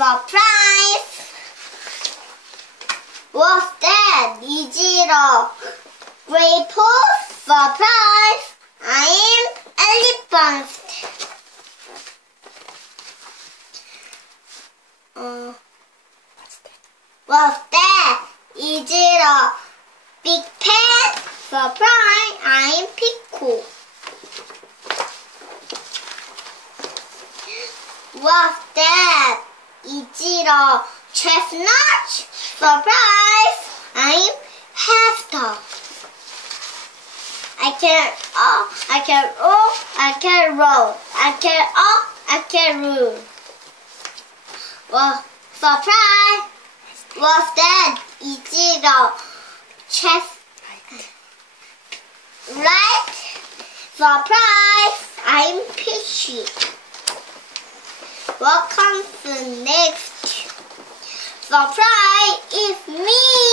Surprise! What's that? Is it a grateful surprise? I'm elephant. Uh, what's that? Is it a big pet? Surprise! I'm pickle. What's that? A chestnut? Surprise! I'm hamster. I can uh, I can roll, I can roll, I can uh, I can roll. Well, surprise! What's that? Is it a chest? Right? Surprise! I'm Peachy. What comes next? Surprise! is me!